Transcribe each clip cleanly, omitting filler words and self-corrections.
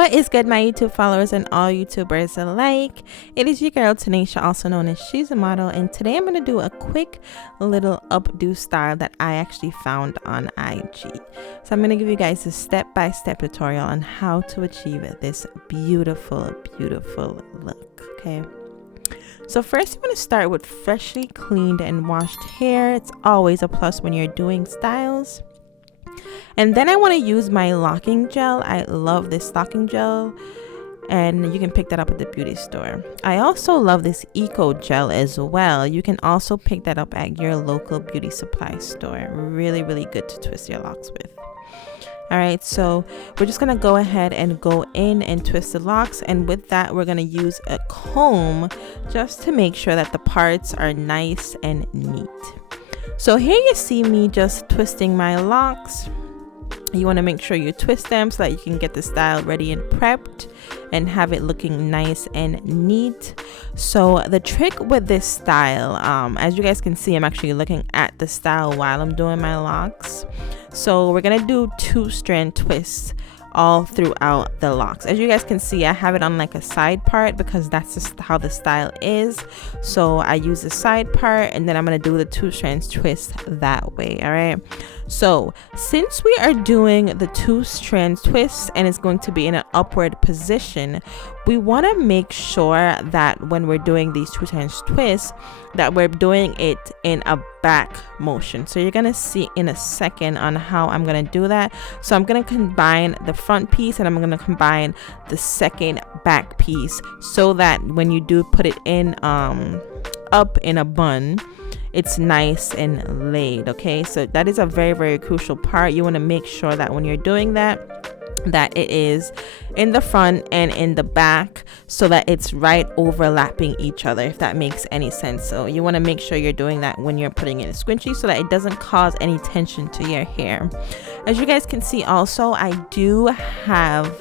What is good, my YouTube followers and all YouTubers alike? It is your girl Tanisha, also known as She's a Model, and today I'm going to do a quick little updo style that I actually found on IG. So I'm going to give you guys a step-by-step tutorial on how to achieve this beautiful look. Okay, so first you want to start with freshly cleaned and washed hair. It's always a plus when you're doing styles. And then I want to use my locking gel. I love this locking gel, and you can pick that up at the beauty store. I also love this eco gel as well. You can also pick that up at your local beauty supply store. Really good to twist your locks with. All right, so we're just gonna go ahead and go in and twist the locks, and with that we're gonna use a comb just to make sure that the parts are nice and neat. So here you see me just twisting my locks. You want to make sure you twist them so that you can get the style ready and prepped and have it looking nice and neat. So the trick with this style, as you guys can see, I'm actually looking at the style while I'm doing my locks. So we're gonna do 2-strand twists all throughout the locks. As you guys can see, I have it on like a side part because that's just how the style is. So I use the side part, and then I'm gonna do the 2-strand twist that way. All right, so since we are doing the 2-strand twist and it's going to be in an upward position, we want to make sure that when we're doing these 2-strand twists that we're doing it in a back motion. So you're gonna see in a second on how I'm gonna do that. So I'm gonna combine the front piece and I'm gonna combine the second back piece so that when you do put it in up in a bun, it's nice and laid. Okay, so that is a very crucial part. You want to make sure that when you're doing that it is in the front and in the back so that it's right overlapping each other, if that makes any sense. So you want to make sure you're doing that when you're putting in a squishy so that it doesn't cause any tension to your hair. As you guys can see, also I do have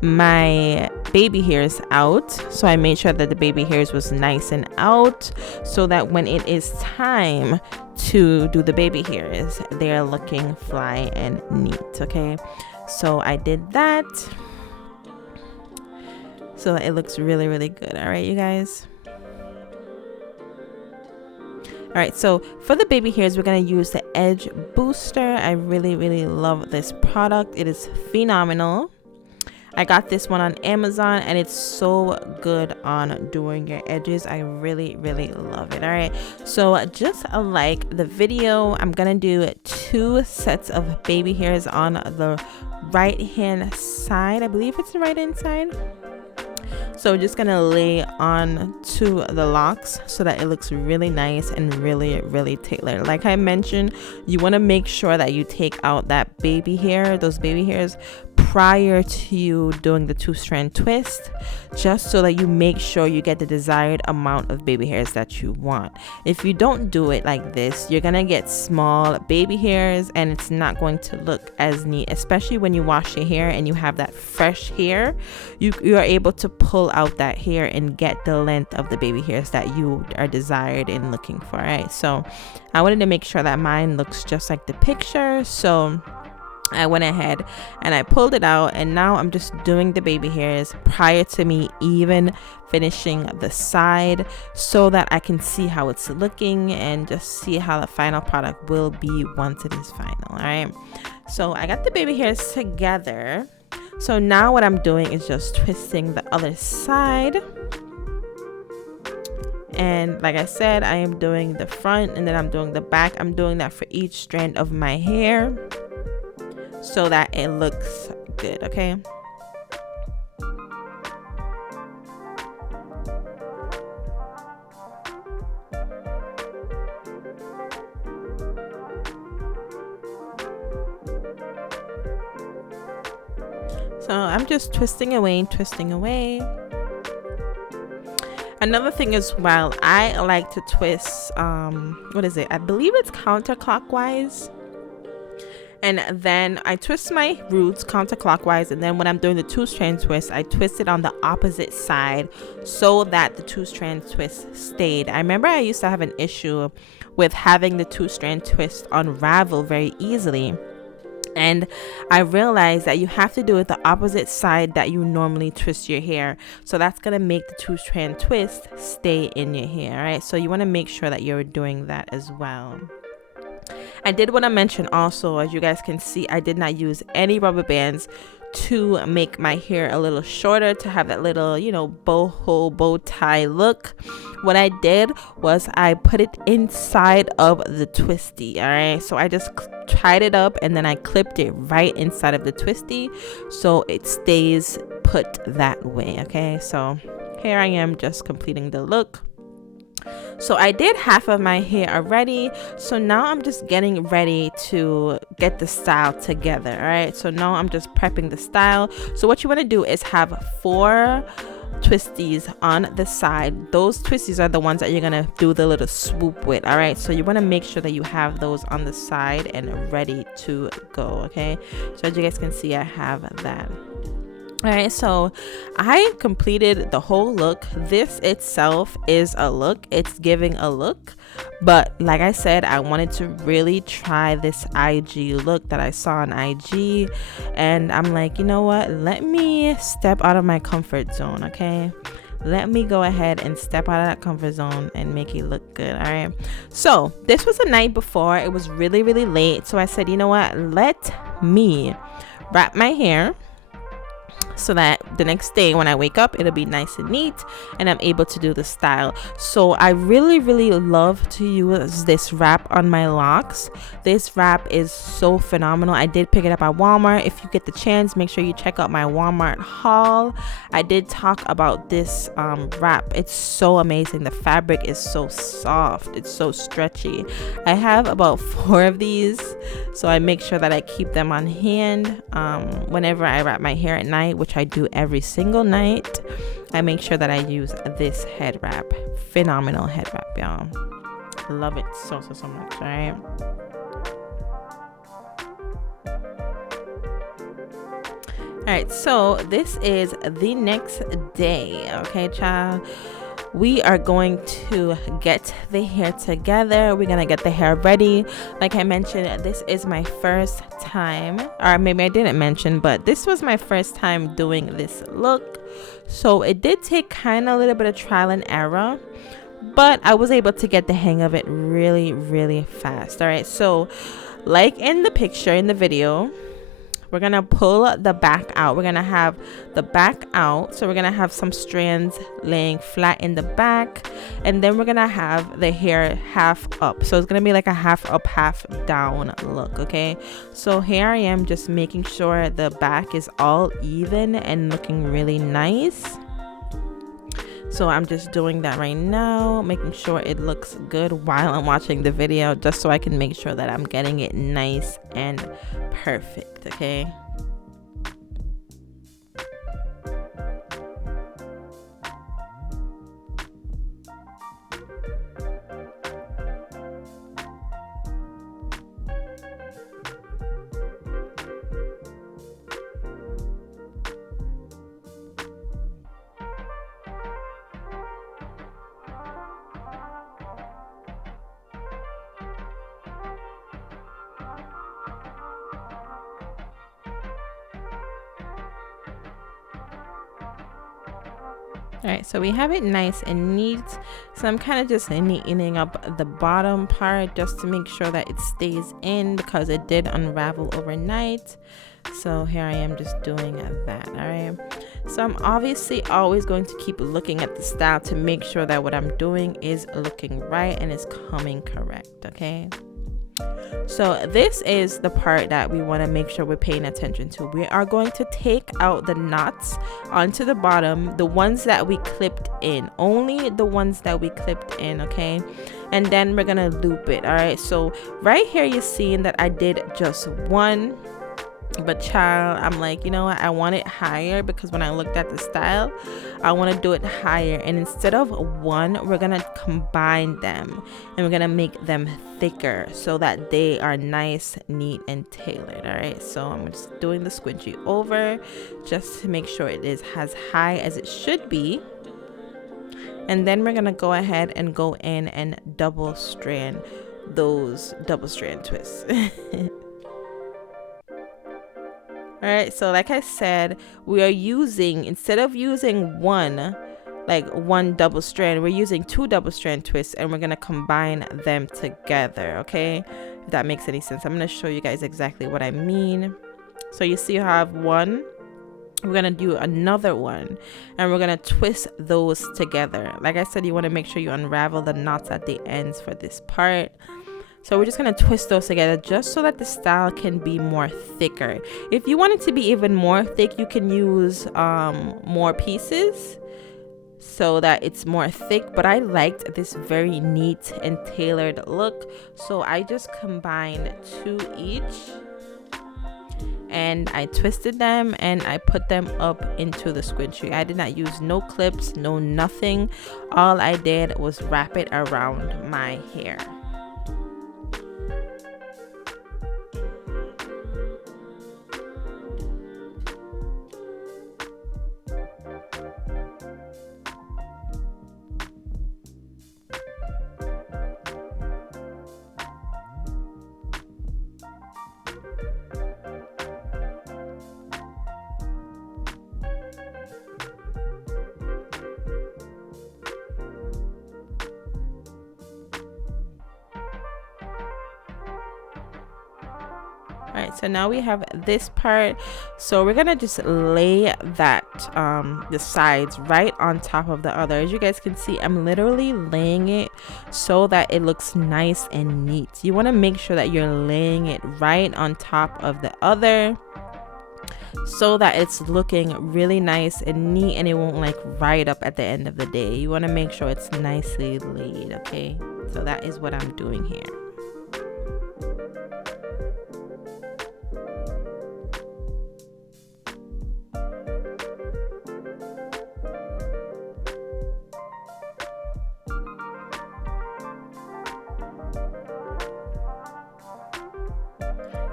my baby hairs out, so I made sure that the baby hairs was nice and out so that when it is time to do the baby hairs, they're looking fly and neat. Okay, so I did that so that it looks really good. All right, you guys. All right, so for the baby hairs, we're going to use the Edge Booster. I really love this product. It is phenomenal. I got this one on Amazon and it's so good on doing your edges. I really love it. All right, so just like the video, I'm gonna do 2 sets of baby hairs on the right hand side. I believe it's the right hand side. So we're just gonna lay on to the locks so that it looks really nice and really tailored. Like I mentioned, you want to make sure that you take out that baby hair, those baby hairs, prior to you doing the 2-strand twist, just so that you make sure you get the desired amount of baby hairs that you want. If you don't do it like this, you're gonna get small baby hairs and it's not going to look as neat, especially when you wash your hair and you have that fresh hair. You are able to pull out that hair and get the length of the baby hairs that you are desired and looking for. Right, so I wanted to make sure that mine looks just like the picture, so I went ahead and I pulled it out, and now I'm just doing the baby hairs prior to me even finishing the side so that I can see how it's looking and just see how the final product will be once it is final. All right, so I got the baby hairs together. So now what I'm doing is just twisting the other side. And like I said, I am doing the front and then I'm doing the back. I'm doing that for each strand of my hair so that it looks good. Okay, so I'm just twisting away. Another thing as well, I like to twist what is it, I believe it's counterclockwise. And then I twist my roots counterclockwise, and then when I'm doing the 2-strand twist, I twist it on the opposite side so that the 2-strand twist stayed. I remember I used to have an issue with having the 2-strand twist unravel very easily. And I realized that you have to do it the opposite side that you normally twist your hair. So that's going to make the 2-strand twist stay in your hair, right? So you want to make sure that you're doing that as well. I did want to mention also, as you guys can see, I did not use any rubber bands to make my hair a little shorter, to have that little, you know, boho bow tie look. What I did was I put it inside of the twisty. All right, so I just tied it up and then I clipped it right inside of the twisty so it stays put that way. Okay, so here I am just completing the look. So I did half of my hair already, so now I'm just getting ready to get the style together. All right, so now I'm just prepping the style. So what you want to do is have 4 twisties on the side. Those twisties are the ones that you're gonna do the little swoop with. All right, so you want to make sure that you have those on the side and ready to go. Okay, so as you guys can see, I have that. All right, so I completed the whole look. This itself is a look. It's giving a look, but like I said, I wanted to really try this IG look that I saw on IG, and I'm like, you know what, let me step out of my comfort zone. Okay, let me go ahead and step out of that comfort zone and make it look good. All right, so this was the night before. It was really late, so I said, you know what, let me wrap my hair so that the next day when I wake up, it'll be nice and neat and I'm able to do the style. So I really love to use this wrap on my locks. This wrap is so phenomenal. I did pick it up at Walmart. If you get the chance, make sure you check out my Walmart haul. I did talk about this wrap. It's so amazing. The fabric is so soft, it's so stretchy. I have about 4 of these, so I make sure that I keep them on hand whenever I wrap my hair at night, which I do every single night. I make sure that I use this head wrap. Phenomenal head wrap, y'all. Love it so much. All right, so this is the next day. Okay, child, we are going to get the hair together. We're gonna get the hair ready. Like I mentioned, this is my first time, or maybe I didn't mention, but this was my first time doing this look. So it did take kind of a little bit of trial and error, but I was able to get the hang of it really fast. All right, so like in the picture in the video, we're gonna pull the back out. We're gonna have the back out, so we're gonna have some strands laying flat in the back, and then we're gonna have the hair half up, so it's gonna be like a half up half down look. Okay, so here I am just making sure the back is all even and looking really nice. So I'm just doing that right now, making sure it looks good while I'm watching the video, just so I can make sure that I'm getting it nice and perfect. Okay. All right, so we have it nice and neat. So I'm kind of just neatening up the bottom part just to make sure that it stays in, because it did unravel overnight. So here I am just doing that. All right, so I'm obviously always going to keep looking at the style to make sure that what I'm doing is looking right and is coming correct. Okay, so this is the part that we want to make sure we're paying attention to. We are going to take out the knots onto the bottom, the ones that we clipped in, only the ones that we clipped in. Okay, and then we're gonna loop it. All right, so right here you're seeing that I did just one, but child, I'm like, you know what, I want it higher, because when I looked at the style, I want to do it higher, and instead of one, we're gonna combine them and we're gonna make them thicker so that they are nice, neat, and tailored. All right, so I'm just doing the squinty over just to make sure it is as high as it should be, and then we're gonna go ahead and go in and double strand those double strand twists. All right, so like I said, we are using, instead of using one double strand, we're using 2 double strand twists, and we're gonna combine them together. Okay, if that makes any sense. I'm gonna show you guys exactly what I mean. So you see how I have one, we're gonna do another one, and we're gonna twist those together. Like I said, you want to make sure you unravel the knots at the ends for this part. So we're just going to twist those together just so that the style can be more thicker. If you want it to be even more thick, you can use more pieces so that it's more thick. But I liked this very neat and tailored look, so I just combined 2 each, and I twisted them and I put them up into the squishy. I did not use no clips, no nothing. All I did was wrap it around my hair. All right, so now we have this part, so we're gonna just lay that the sides right on top of the other. As you guys can see, I'm literally laying it so that it looks nice and neat. You want to make sure that you're laying it right on top of the other so that it's looking really nice and neat, and it won't like ride up at the end of the day. You want to make sure it's nicely laid. Okay, so that is what I'm doing here.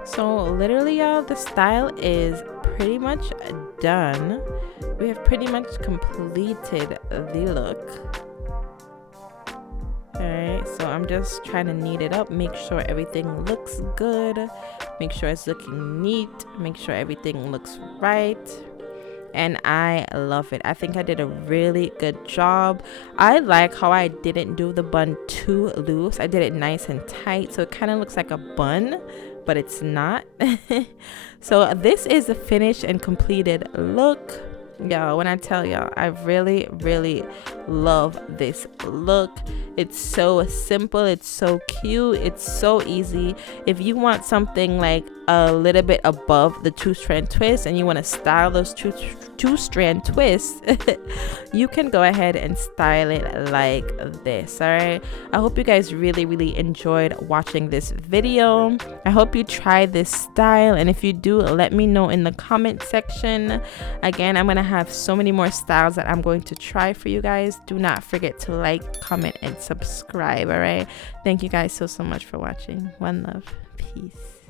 So literally, y'all, the style is pretty much done. We have pretty much completed the look. Alright, so I'm just trying to neat it up, make sure everything looks good, make sure it's looking neat, make sure everything looks right. And I love it. I think I did a really good job. I like how I didn't do the bun too loose. I did it nice and tight, so it kind of looks like a bun, but it's not. So this is the finished and completed look. Y'all, when I tell y'all, I really love this look. It's so simple, it's so cute, it's so easy. If you want something like a little bit above the 2-strand twist and you want to style those two-strand twists, you can go ahead and style it like this. All right, I hope you guys really enjoyed watching this video. I hope you try this style, and if you do, let me know in the comment section. Again, I'm gonna have so many more styles that I'm going to try for you guys. Do not forget to like, comment, and subscribe. All right, thank you guys so much for watching. One love, peace.